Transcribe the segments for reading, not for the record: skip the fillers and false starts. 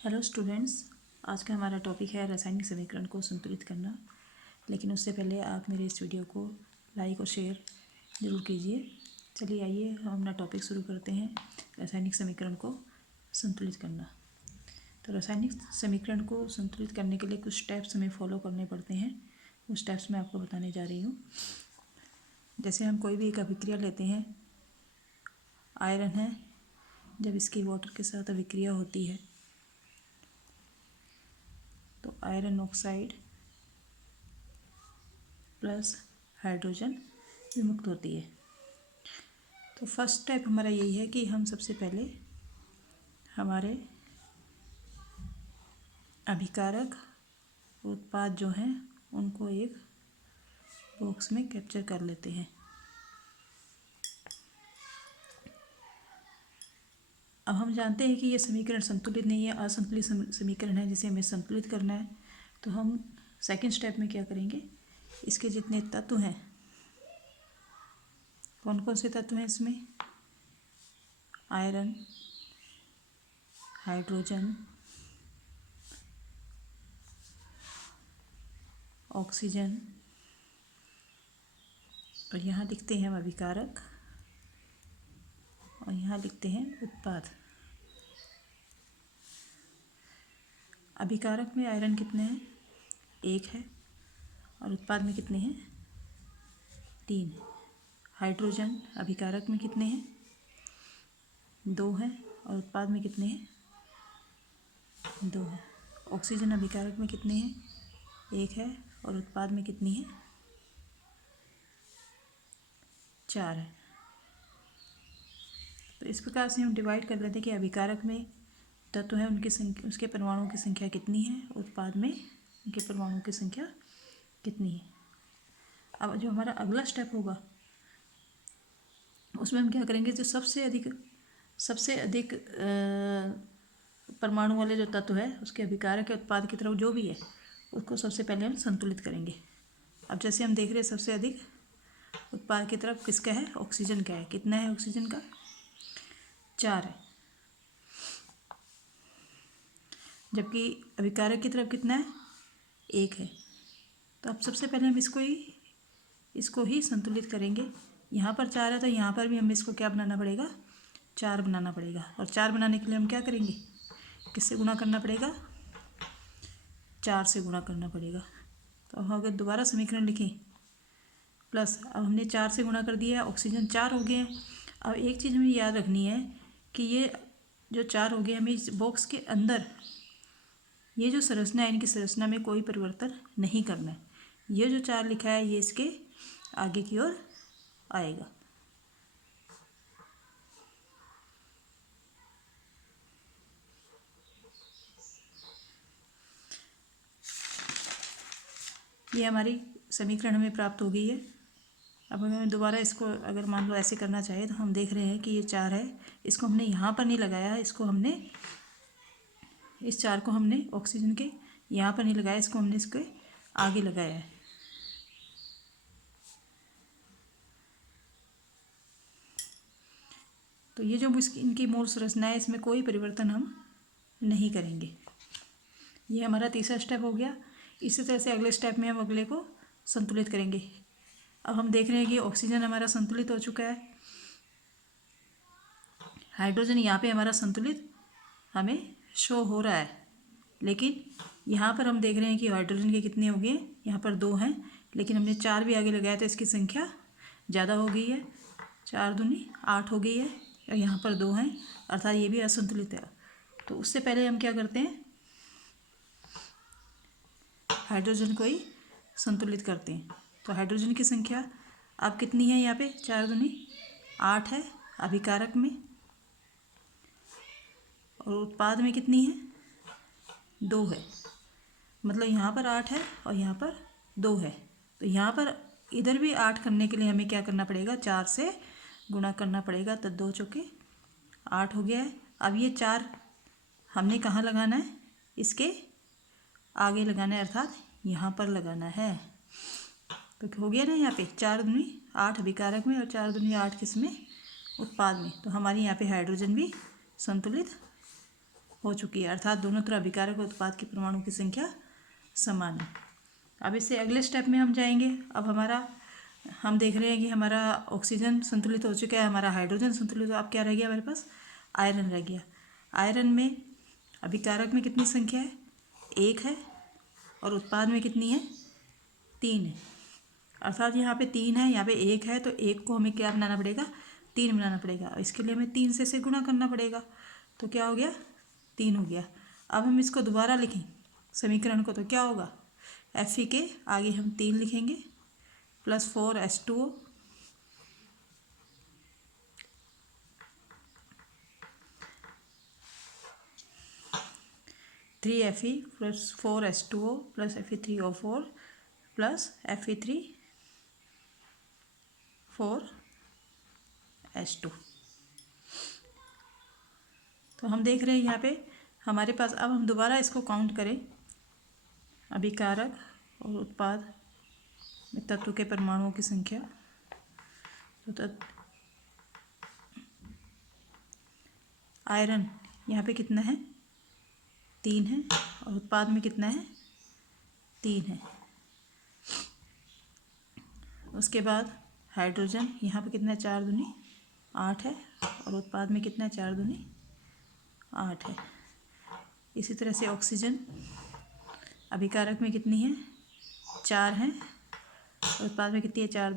Hello students, आज का हमारा टॉपिक है रासायनिक समीकरण को संतुलित करना। लेकिन उससे पहले आप मेरे इस वीडियो को लाइक और शेयर ज़रूर कीजिए। चलिए आइए हम अपना टॉपिक शुरू करते हैं, रासायनिक समीकरण को संतुलित करना। तो रासायनिक समीकरण को संतुलित करने के लिए कुछ स्टेप्स हमें फॉलो करने पड़ते हैं। वो स्टेप्स मैं आपको बताने जा रही हूँ। जैसे हम कोई भी एक अभिक्रिया लेते हैं, आयरन है, जब इसकी वाटर के साथ अभिक्रिया होती है तो आयरन ऑक्साइड प्लस हाइड्रोजन विमुक्त होती है। तो फर्स्ट स्टेप हमारा यही है कि हम सबसे पहले हमारे अभिकारक उत्पाद जो हैं उनको एक बॉक्स में कैप्चर कर लेते हैं। अब हम जानते हैं कि ये समीकरण संतुलित नहीं है, असंतुलित समीकरण है जिसे हमें संतुलित करना है। तो हम सेकंड स्टेप में क्या करेंगे, इसके जितने तत्व हैं, कौन कौन से तत्व हैं इसमें, आयरन, हाइड्रोजन, ऑक्सीजन, और यहाँ लिखते हैं हम अभिकारक और यहाँ लिखते हैं उत्पाद। अभिकारक में आयरन कितने हैं, 1 है, और उत्पाद में कितने हैं, 3। हाइड्रोजन अभिकारक में कितने हैं, 2 हैं, और उत्पाद में कितने हैं, 2 हैं। ऑक्सीजन अभिकारक में कितने हैं, 1 है, और उत्पाद में कितनी है, 4 है। तो इस प्रकार से हम डिवाइड कर लेते हैं कि अभिकारक में तत्व है उनकी संख्या, उसके परमाणुओं की संख्या कितनी है, उत्पाद में उनके परमाणुओं की संख्या कितनी है। अब जो हमारा अगला स्टेप होगा उसमें हम क्या करेंगे, जो सबसे अधिक परमाणु वाले जो तत्व है उसके अभिकारक या उत्पाद की तरफ जो भी है उसको सबसे पहले हम संतुलित करेंगे। अब जैसे हम देख रहे हैं सबसे अधिक उत्पाद की तरफ किसका है, ऑक्सीजन का है। कितना है ऑक्सीजन का, 4 है। जबकि अभिकारक की तरफ कितना है, 1 है। तो अब सबसे पहले हम इसको ही संतुलित करेंगे। यहाँ पर 4 है तो यहाँ पर भी हमें इसको क्या बनाना पड़ेगा, 4 बनाना पड़ेगा। और 4 बनाने के लिए हम क्या करेंगे, किससे गुणा करना पड़ेगा, 4 से गुणा करना पड़ेगा। तो हम अगर दोबारा समीकरण लिखें, प्लस अब हमने 4 से गुणा कर दिया है, ऑक्सीजन 4 हो गए हैं। अब एक चीज़ हमें याद रखनी है कि ये जो 4 हो गए, हमें इस बॉक्स के अंदर ये जो संरचना है इनकी संरचना में कोई परिवर्तन नहीं करना है। ये जो 4 लिखा है ये इसके आगे की ओर आएगा। ये हमारी समीकरण हमें प्राप्त हो गई है। अब हमें दोबारा इसको अगर मान लो ऐसे करना चाहे तो हम देख रहे हैं कि ये 4 है, इसको हमने यहाँ पर नहीं लगाया है, इसको हमने इस 4 को हमने ऑक्सीजन के यहाँ पर नहीं लगाया, इसको हमने इसके आगे लगाया है। तो ये जो इनकी मूल संरचना है इसमें कोई परिवर्तन हम नहीं करेंगे। ये हमारा तीसरा स्टेप हो गया। इसी तरह से अगले स्टेप में हम अगले को संतुलित करेंगे। अब हम देख रहे हैं कि ऑक्सीजन हमारा संतुलित हो चुका है, हाइड्रोजन यहाँ पे हमारा संतुलित हमें शो हो रहा है, लेकिन यहाँ पर हम देख रहे हैं कि हाइड्रोजन के कितने हो गए, यहाँ पर 2 हैं, लेकिन हमने 4 भी आगे लगाया तो इसकी संख्या ज़्यादा हो गई है, 4 दूनी 8 हो गई है, और यहाँ पर 2 हैं, अर्थात ये भी असंतुलित है। तो उससे पहले हम क्या करते हैं, हाइड्रोजन को ही संतुलित करते हैं। तो हाइड्रोजन की संख्या अब कितनी है, यहाँ पे 4 दूनी 8 है अभिकारक में, और उत्पाद में कितनी है, 2 है। मतलब यहाँ पर 8 है और यहाँ पर 2 है। तो यहाँ पर इधर भी 8 करने के लिए हमें क्या करना पड़ेगा, 4 से गुणा करना पड़ेगा। तो 2 चौके 8 हो गया है। अब ये 4 हमने कहाँ लगाना है, इसके आगे लगाना है, अर्थात यहाँ पर लगाना है। तो हो गया ना, यहाँ पे 4 दूनी 8 अभिकारक में और 4 दूनी 8 किस में, उत्पाद में। तो हमारी यहाँ पे हाइड्रोजन भी संतुलित हो चुकी है, अर्थात दोनों तरफ अभिकारक और उत्पाद के परमाणु की संख्या समान है। अब इससे अगले स्टेप में हम जाएंगे। अब हम देख रहे हैं कि हमारा ऑक्सीजन संतुलित हो चुका है, हमारा हाइड्रोजन संतुलित हो। अब क्या रह गया हमारे पास? आयरन रह गया। आयरन में अभिकारक में कितनी संख्या है? 1 है, और उत्पाद में कितनी है? 3 है। अर्थात यहाँ पे 3 है, यहाँ पे 1 है, तो 1 को हमें क्या बनाना पड़ेगा? 3 बनाना पड़ेगा। और इसके लिए हमें 3 से गुणा करना पड़ेगा। तो क्या हो गया? 3 हो गया। अब हम इसको दोबारा लिखें समीकरण को, तो क्या होगा? Fe के आगे हम 3 लिखेंगे plus 4H2O three Fe plus 4H2O plus Fe3O4 plus Fe3 4H2। तो हम देख रहे हैं यहाँ पे हमारे पास, अब हम दोबारा इसको काउंट करें, अभिकारक और उत्पाद में तत्व के परमाणुओं की संख्या। तो आयरन यहाँ पे कितना है? 3 है, और उत्पाद में कितना है? 3 है। उसके बाद हाइड्रोजन यहाँ पे कितना है? 4 दूनी 8 है, और उत्पाद में कितना है? 4 दूनी 8 है। इसी तरह से ऑक्सीजन अभिकारक में कितनी है? 4 है, और उत्पाद में कितनी है? 4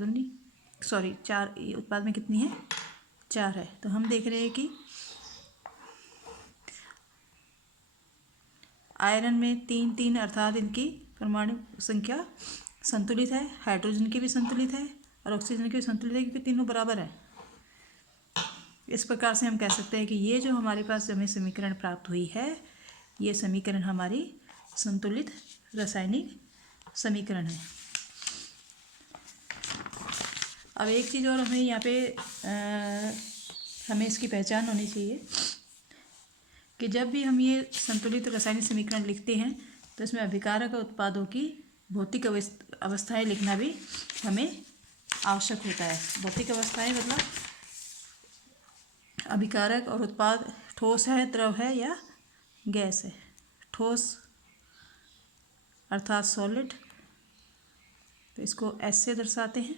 उत्पाद में कितनी है? 4 है। तो हम देख रहे हैं कि आयरन में 3 अर्थात इनकी परमाणु संख्या संतुलित है। हाइड्रोजन की भी संतुलित है और ऑक्सीजन की भी संतुलित है, क्योंकि तीनों बराबर है। इस प्रकार से हम कह सकते हैं कि ये जो हमारे पास हमें समीकरण प्राप्त हुई है, ये समीकरण हमारी संतुलित रासायनिक समीकरण है। अब एक चीज़ और हमें यहाँ पे हमें इसकी पहचान होनी चाहिए कि जब भी हम ये संतुलित रासायनिक समीकरण लिखते हैं, तो इसमें अभिकारक और उत्पादों की भौतिक अवस्थाएं लिखना भी हमें आवश्यक होता है। भौतिक अवस्थाएं मतलब अभिकारक और उत्पाद ठोस है, द्रव है या गैस है। ठोस अर्थात सॉलिड, तो इसको S से दर्शाते हैं।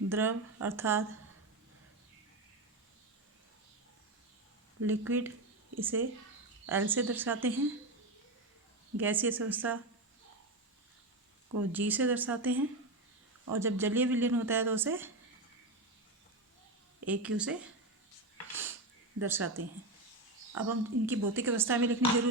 द्रव अर्थात लिक्विड, इसे L से दर्शाते हैं। गैसीय अवस्था को G से दर्शाते हैं, और जब जलीय विलयन होता है तो उसे AQ से दर्शाते हैं। अब हम इनकी भौतिक अवस्था में लिखनी जरूरी